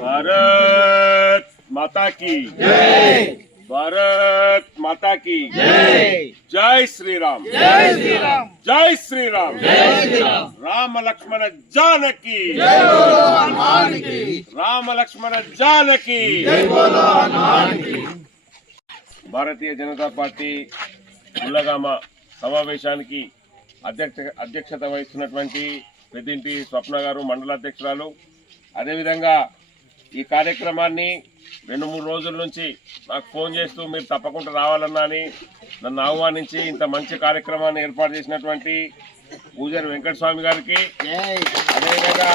भारत माता की भारत माता की जय श्री राम जय श्री राम जय श्री राम राम लक्ष्मण जानकी राम लक्ष्मण जानकी భారతీయ జనతా పార్టీ ఉల్లగామ సమావేశానికి అధ్యక్ష అధ్యక్షత వహిస్తున్నటువంటి పెద్దింటి స్వప్న గారు మండల అధ్యక్షురాలు. అదేవిధంగా ఈ కార్యక్రమాన్ని రెండు మూడు రోజుల నుంచి నాకు ఫోన్ చేస్తూ మీరు తప్పకుండా రావాలన్నా అని నన్ను ఆహ్వానించి ఇంత మంచి కార్యక్రమాన్ని ఏర్పాటు చేసినటువంటి పూజారి వెంకటస్వామి గారికి. అదేవిధంగా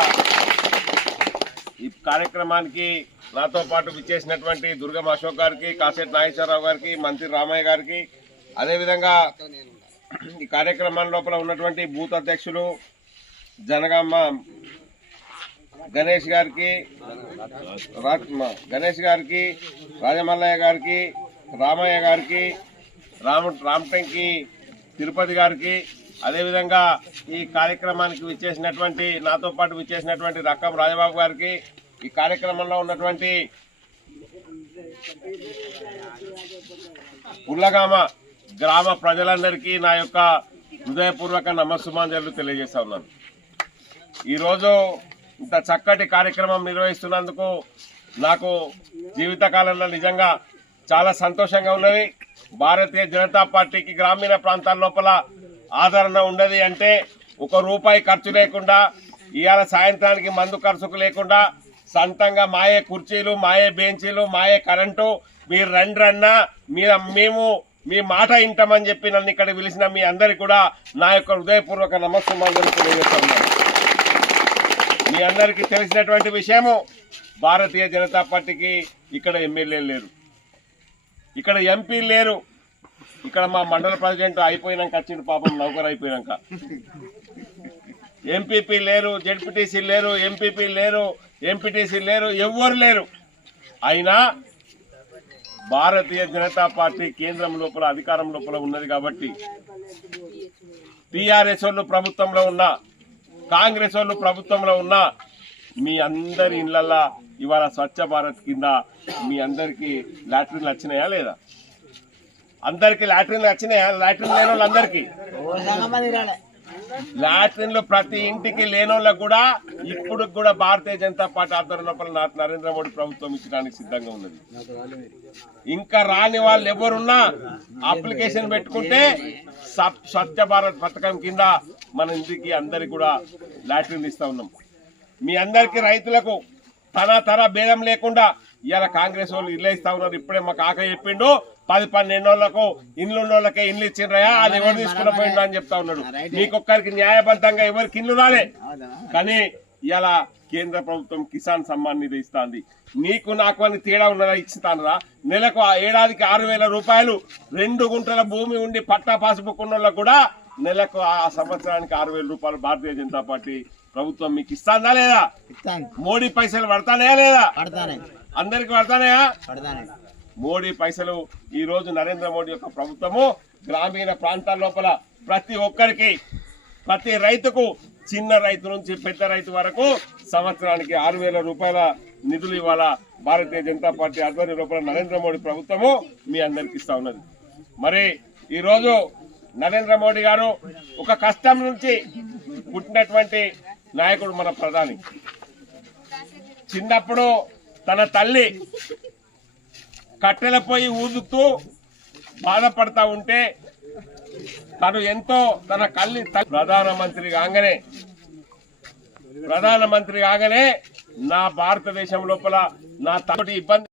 ఈ కార్యక్రమానికి నాతో పాటు విచ్చేసినటువంటి దుర్గం అశోక్ గారికి కాసేటి నాగేశ్వరరావు గారికి మంత్రి రామయ్య గారికి. అదేవిధంగా ఈ కార్యక్రమం లోపల ఉన్నటువంటి బూత్ అధ్యక్షులు జనగామ గణేష్ గారికి రా- గణేష్ గారికి రాజమల్లయ్య గారికి రామయ్య గారికి రామ రామటంకి తిరుపతి గారికి అదేవిధంగా ఈ కార్యక్రమానికి విచ్చేసినటువంటి నాతో పాటు విచ్చేసినటువంటి రక్కం రాజబాబు గారికి ఈ కార్యక్రమంలో ఉన్నటువంటి పుల్లగామ గ్రామ ప్రజలందరికీ నా యొక్క హృదయపూర్వక నమస్సుమాంజలు తెలియజేస్తా ఉన్నాను. ఈరోజు ఇంత చక్కటి కార్యక్రమం నిర్వహిస్తున్నందుకు నాకు జీవితకాలంలో నిజంగా చాలా సంతోషంగా ఉన్నది. భారతీయ జనతా పార్టీకి గ్రామీణ ప్రాంతాల లోపల ఆదరణ ఉండదు అంటే ఒక రూపాయి ఖర్చు లేకుండా ఇవాళ సాయంత్రానికి మందు ఖర్చుకు లేకుండా సొంతంగా మాయే కుర్చీలు మాయే బెంచీలు మాయే కరెంటు మీరు రండి రన్నా మీద మేము మీ మాట ఇంటమని చెప్పి నన్ను ఇక్కడ పిలిచిన మీ అందరికి కూడా నా యొక్క హృదయపూర్వక నమస్కారం తెలియజేస్తున్నాను మీ అందరికీ తెలిసినటువంటి విషయము భారతీయ జనతా పార్టీకి ఇక్కడ ఎమ్మెల్యేలు లేరు. ఇక్కడ ఎంపీ లేరు. ఇక్కడ మా మండల ప్రెసిడెంట్ అయిపోయినాక వచ్చిండు పాపం నౌకరు అయిపోయినాక. ఎంపీపీ లేరు జెడ్పీటీసీ లేరు ఎంపీపీ లేరు ఎంపీటీసీ లేరు ఎవ్వరు లేరు. అయినా భారతీయ జనతా పార్టీ కేంద్రం లోపల అధికారం లోపల ఉన్నది కాబట్టి టీఆర్ఎస్ వాళ్ళు ప్రభుత్వంలో ఉన్నా కాంగ్రెస్ వాళ్ళు ప్రభుత్వంలో ఉన్నా మీ అందరి ఇళ్ళల్లో ఇవాళ స్వచ్ఛ భారత్ కింద మీ అందరికీ లాట్రిన్లు వచ్చినాయా లేదా? అందరికీ లాటరీలు వచ్చినాయా? లాట్రిన్ లేని వాళ్ళందరికీ? లాట్రిన్లు ప్రతి ఇంటికి లేనోళ్ళకు కూడా ఇప్పుడు కూడా భారతీయ జనతా పార్టీ ఆధ్వర్యం లోపల నా- నరేంద్ర మోడీ ప్రభుత్వం ఇచ్చడానికి సిద్ధంగా ఉన్నది. ఇంకా రాని వాళ్ళు ఎవరున్నా అప్లికేషన్ పెట్టుకుంటే సప్- స్వచ్ఛ భారత్ పథకం కింద మన ఇంటికి అందరికి కూడా లాట్రిన్ ఇస్తా ఉన్నాం. మీ అందరికి రైతులకు తన తన భేదం లేకుండా ఇవాళ కాంగ్రెస్ వాళ్ళు ఇల్లు ఇస్తా ఉన్నారు. ఇప్పుడే మాకు ఆక చెప్పిండు. పది పన్నెండు వాళ్ళకు ఇల్లు ఉన్నోళ్ళకే ఇల్లు ఇచ్చిండ్రయా అది ఎవరు తీసుకుని పోయిండు అని చెప్తా ఉన్నాడు. మీకొక్కరికి న్యాయబద్ధంగా ఎవరికి ఇల్లు రాలే? కానీ ఇలా కేంద్ర ప్రభుత్వం కిసాన్ సమ్మాన్ నిధి ఇస్తాంది. నీకు నాకు అని తేడా ఉన్నదా ఇస్తానరా నెలకు ఆ ఏడాదికి ఆరు వేల రూపాయలు రెండు గుంటల భూమి ఉండి పట్టా పాస్బుక్ ఉన్న వాళ్ళకు కూడా నెలకు ఆ సంవత్సరానికి ఆరు వేల రూపాయలు భారతీయ జనతా పార్టీ ప్రభుత్వం మీకు ఇస్తాందా లేదా? మోడీ పైసలు పడతానయా లేదా? అందరికి పడతానయా? పడతానే మోడీ పైసలు ఈ రోజు నరేంద్ర మోడీ యొక్క ప్రభుత్వము గ్రామీణ ప్రాంతాల లోపల ప్రతి ఒక్కరికి ప్రతి రైతుకు చిన్న రైతు నుంచి పెద్ద రైతు వరకు సంవత్సరానికి ఆరు వేల రూపాయల నిధులు ఇవాళ భారతీయ జనతా పార్టీ ఆధ్వర్యం లోపల నరేంద్ర మోడీ ప్రభుత్వము మీ అందరికి ఇస్తా ఉన్నది. మరి ఈరోజు నరేంద్ర మోడీ గారు ఒక కష్టం నుంచి పుట్టినటువంటి నాయకుడు మన ప్రధాని. చిన్నప్పుడు తన తల్లి కట్టెల పొయ్యి ఊదుతూ బాధపడతా ఉంటే తను ఎంతో తన కళ్ళి త- ప్రధానమంత్రి కాగానే ప్రధానమంత్రి కాగానే నా భారతదేశం లోపల నా తోటి ఇబ్బంది